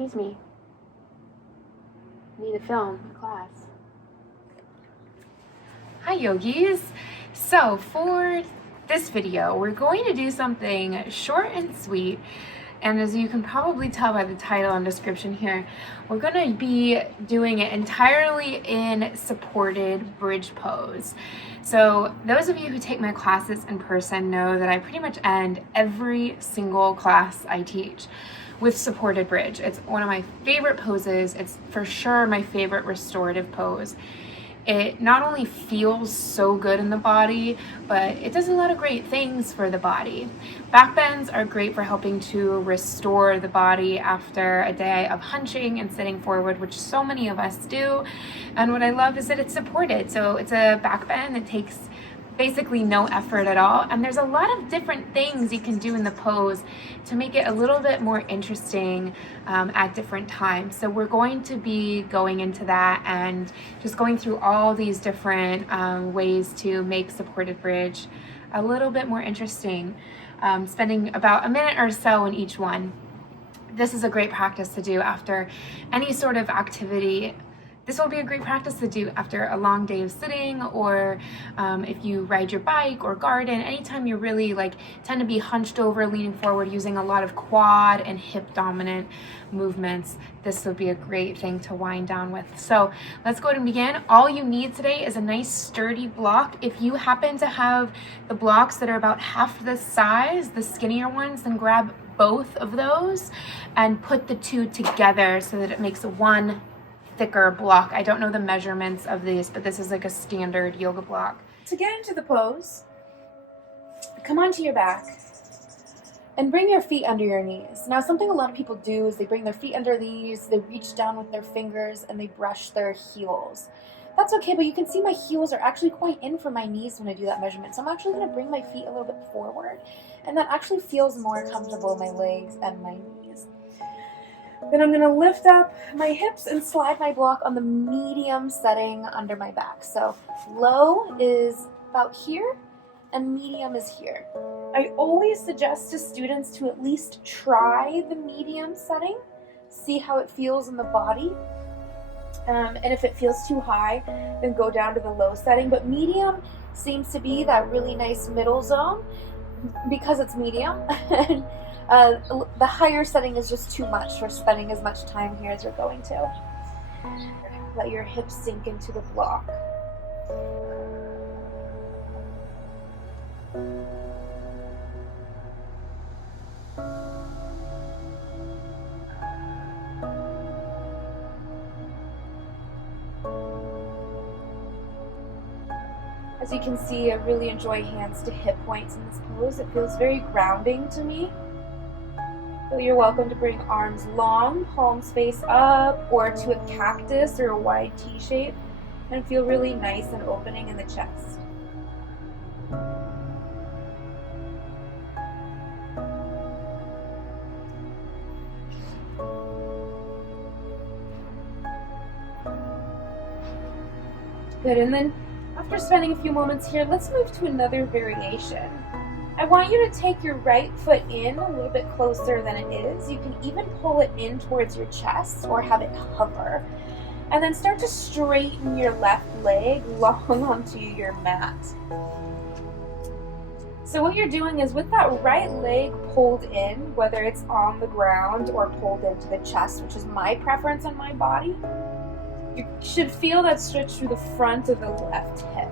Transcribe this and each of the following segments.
Excuse me. I need to film a class. Hi yogis. So for this video, we're going to do something short and sweet. And as you can probably tell by the title and description here, we're going to be doing it entirely in supported bridge pose. So those of you who take my classes in person know that I pretty much end every single class I teach with supported bridge. It's one of my favorite poses. It's for sure my favorite restorative pose. It not only feels so good in the body, but it does a lot of great things for the body. Back bends are great for helping to restore the body after a day of hunching and sitting forward, which so many of us do. And what I love is that it's supported. So it's a back bend that takes basically no effort at all, and there's a lot of different things you can do in the pose to make it a little bit more interesting at different times. So we're going to be going into that and just going through all these different ways to make supported bridge a little bit more interesting, spending about a minute or so in each one. This is a great practice to do after any sort of activity. This will be a great practice to do after a long day of sitting, or if you ride your bike or garden, anytime you really tend to be hunched over, leaning forward, using a lot of quad and hip dominant movements. This would be a great thing to wind down with. So let's go ahead and begin. All you need today is a nice sturdy block. If you happen to have the blocks that are about half the size, the skinnier ones, then grab both of those and put the two together so that it makes one thicker block. I don't know the measurements of these, but this is like a standard yoga block. To get into the pose, come onto your back and bring your feet under your knees. Now, something a lot of people do is they bring their feet under these, they reach down with their fingers, and they brush their heels. That's okay, but you can see my heels are actually quite in from my knees when I do that measurement. So I'm actually going to bring my feet a little bit forward, and that actually feels more comfortable in my legs and my knees. Then I'm going to lift up my hips and slide my block on the medium setting under my back. So low is about here and medium is here. I always suggest to students to at least try the medium setting, see how it feels in the body. And if it feels too high, then go down to the low setting. But medium seems to be that really nice middle zone because it's medium. The higher setting is just too much for spending as much time here as you're going to. Let your hips sink into the block. As you can see, I really enjoy hands to hip points in this pose. It feels very grounding to me. So you're welcome to bring arms long, palms face up, or to a cactus or a wide T shape, and feel really nice and opening in the chest. Good, and then after spending a few moments here, let's move to another variation. I want you to take your right foot in a little bit closer than it is. You can even pull it in towards your chest or have it hover. And then start to straighten your left leg long onto your mat. So what you're doing is with that right leg pulled in, whether it's on the ground or pulled into the chest, which is my preference on my body, you should feel that stretch through the front of the left hip.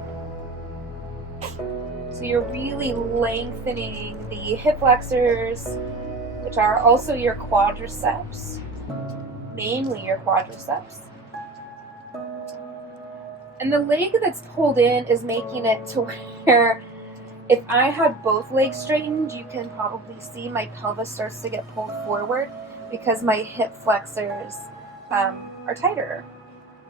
So you're really lengthening the hip flexors, which are also your quadriceps, mainly your quadriceps. And the leg that's pulled in is making it to where if I had both legs straightened, you can probably see my pelvis starts to get pulled forward because my hip flexors are tighter.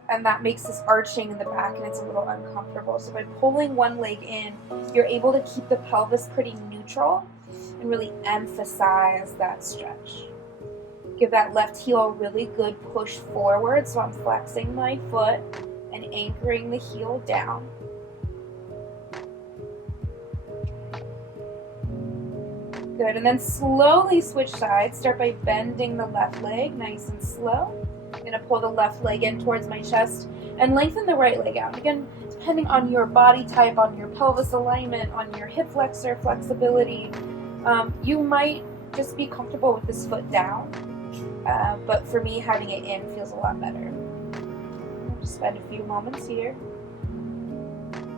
And that makes this arching in the back and it's a little uncomfortable. So by pulling one leg in, you're able to keep the pelvis pretty neutral and really emphasize that stretch. Give that left heel a really good push forward. So I'm flexing my foot and anchoring the heel down. Good, and then slowly switch sides. Start by bending the left leg, nice and slow. I'm gonna pull the left leg in towards my chest and lengthen the right leg out. Again, depending on your body type, on your pelvis alignment, on your hip flexor flexibility, you might just be comfortable with this foot down, but for me, having it in feels a lot better. I'll just spend a few moments here.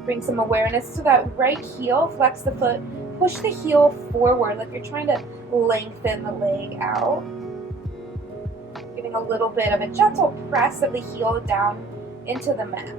Bring some awareness to that right heel, flex the foot, push the heel forward like you're trying to lengthen the leg out. Giving a little bit of a gentle press of the heel down into the mat.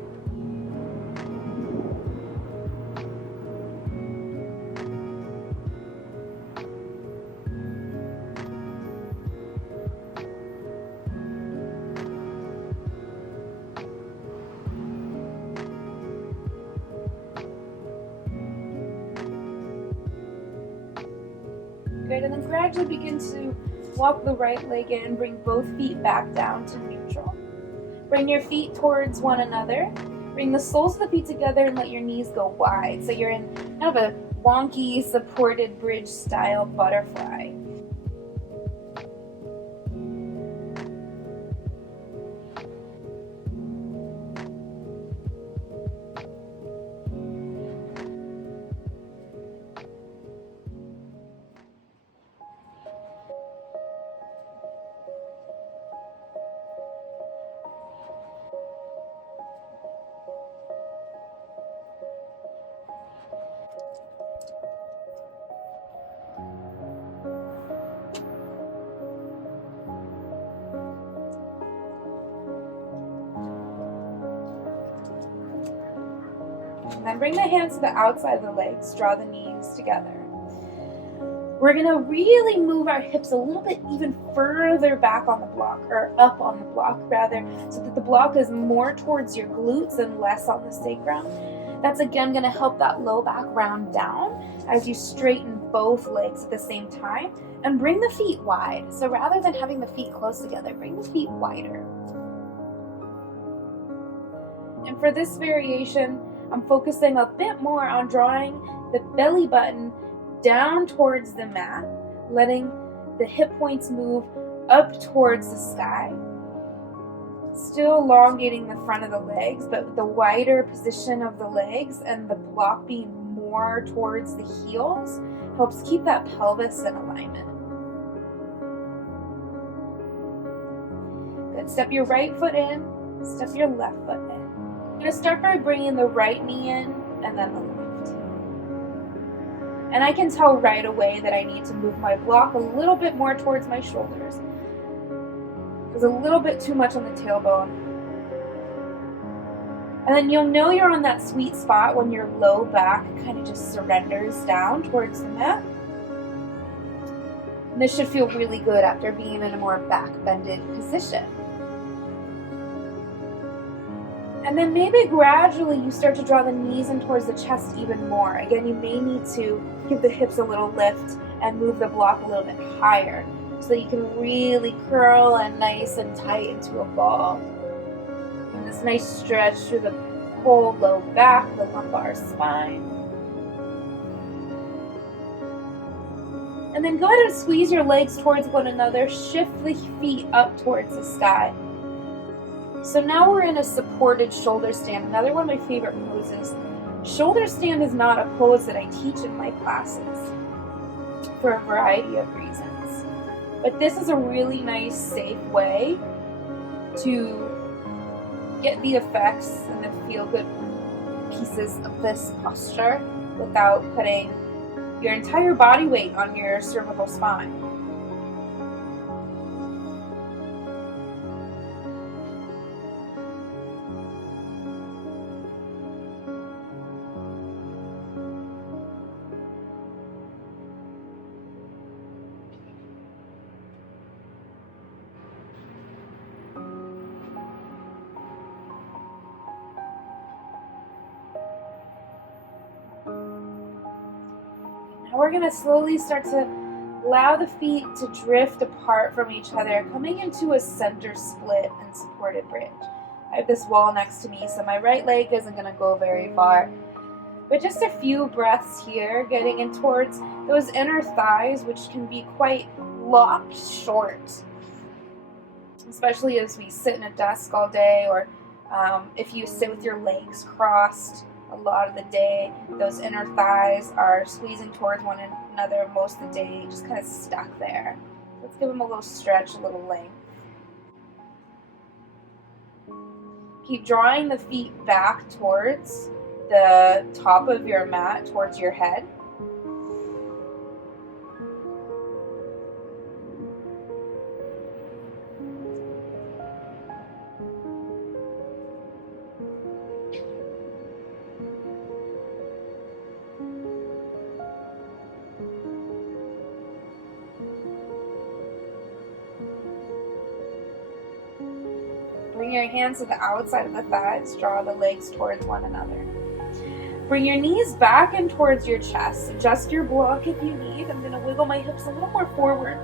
Good, and then gradually begin to walk the right leg in, bring both feet back down to neutral. Bring your feet towards one another. Bring the soles of the feet together and let your knees go wide. So you're in kind of a wonky, supported bridge style butterfly. And then bring the hands to the outside of the legs, draw the knees together. We're gonna really move our hips a little bit even further back on the block, or up on the block rather, so that the block is more towards your glutes and less on the sacrum. That's again gonna help that low back round down as you straighten both legs at the same time and bring the feet wide. So rather than having the feet close together, bring the feet wider. And for this variation, I'm focusing a bit more on drawing the belly button down towards the mat, letting the hip points move up towards the sky. Still elongating the front of the legs, but the wider position of the legs and the block being more towards the heels helps keep that pelvis in alignment. Good. Step your right foot in, step your left foot in. I'm going to start by bringing the right knee in and then the left. And I can tell right away that I need to move my block a little bit more towards my shoulders. There's a little bit too much on the tailbone. And then you'll know you're on that sweet spot when your low back kind of just surrenders down towards the mat. And this should feel really good after being in a more back-bended position. And then maybe gradually you start to draw the knees in towards the chest even more. Again, you may need to give the hips a little lift and move the block a little bit higher so that you can really curl and nice and tight into a ball. And this nice stretch through the whole low back, the lumbar spine. And then go ahead and squeeze your legs towards one another. Shift the feet up towards the sky. So now we're in a supported shoulder stand. Another one of my favorite poses. Shoulder stand is not a pose that I teach in my classes for a variety of reasons. But this is a really nice, safe way to get the effects and the feel-good pieces of this posture without putting your entire body weight on your cervical spine. Now we're going to slowly start to allow the feet to drift apart from each other, coming into a center split and supported bridge. I have this wall next to me, so my right leg isn't going to go very far. But just a few breaths here, getting in towards those inner thighs, which can be quite locked short, especially as we sit in a desk all day, or if you sit with your legs crossed a lot of the day, those inner thighs are squeezing towards one another most of the day, just kind of stuck there. Let's give them a little stretch, a little length. Keep drawing the feet back towards the top of your mat, towards your head. Bring your hands to the outside of the thighs, draw the legs towards one another. Bring your knees back and towards your chest. Adjust your block if you need. I'm going to wiggle my hips a little more forward.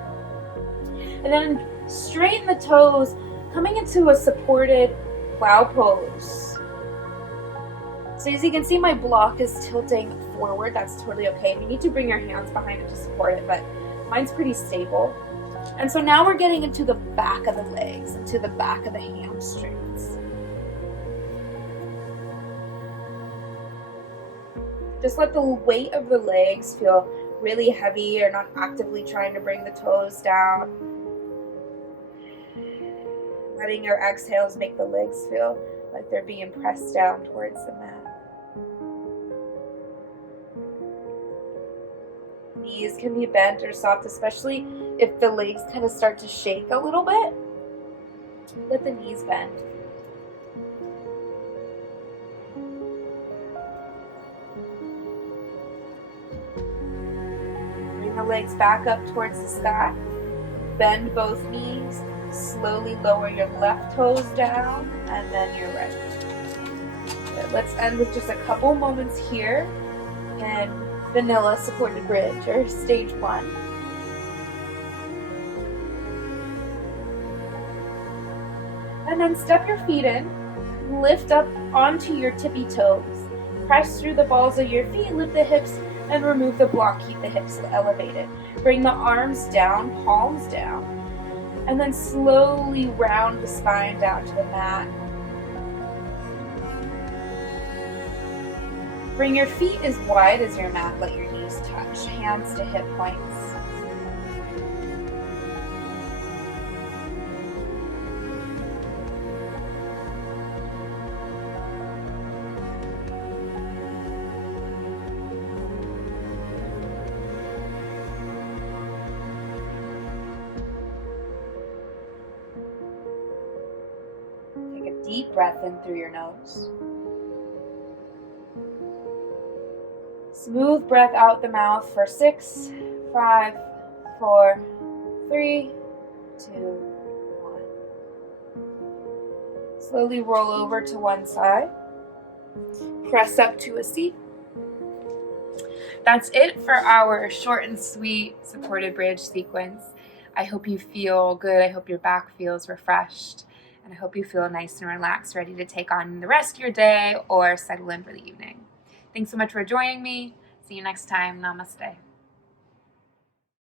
And then straighten the toes, coming into a supported plow pose. So as you can see, my block is tilting forward. That's totally okay. If you need to bring your hands behind it to support it, but mine's pretty stable. And so now we're getting into the back of the legs, into the back of the hamstrings. Just let the weight of the legs feel really heavy. You're not actively trying to bring the toes down. Letting your exhales make the legs feel like they're being pressed down towards the mat. Knees can be bent or soft, especially if the legs kind of start to shake a little bit. Let the knees bend. Bring the legs back up towards the sky. Bend both knees. Slowly lower your left toes down and then your right. Good. Let's end with just a couple moments here in vanilla supported bridge, or stage 1. And then step your feet in, lift up onto your tippy toes. Press through the balls of your feet, lift the hips, and remove the block. Keep the hips elevated. Bring the arms down, palms down. And then slowly round the spine down to the mat. Bring your feet as wide as your mat. Let your knees touch. Hands to hip points. Take a deep breath in through your nose. Smooth breath out the mouth for 6, 5, 4, 3, 2, 1. Slowly roll over to one side. Press up to a seat. That's it for our short and sweet supported bridge sequence. I hope you feel good. I hope your back feels refreshed. And I hope you feel nice and relaxed, ready to take on the rest of your day or settle in for the evening. Thanks so much for joining me. See you next time. Namaste.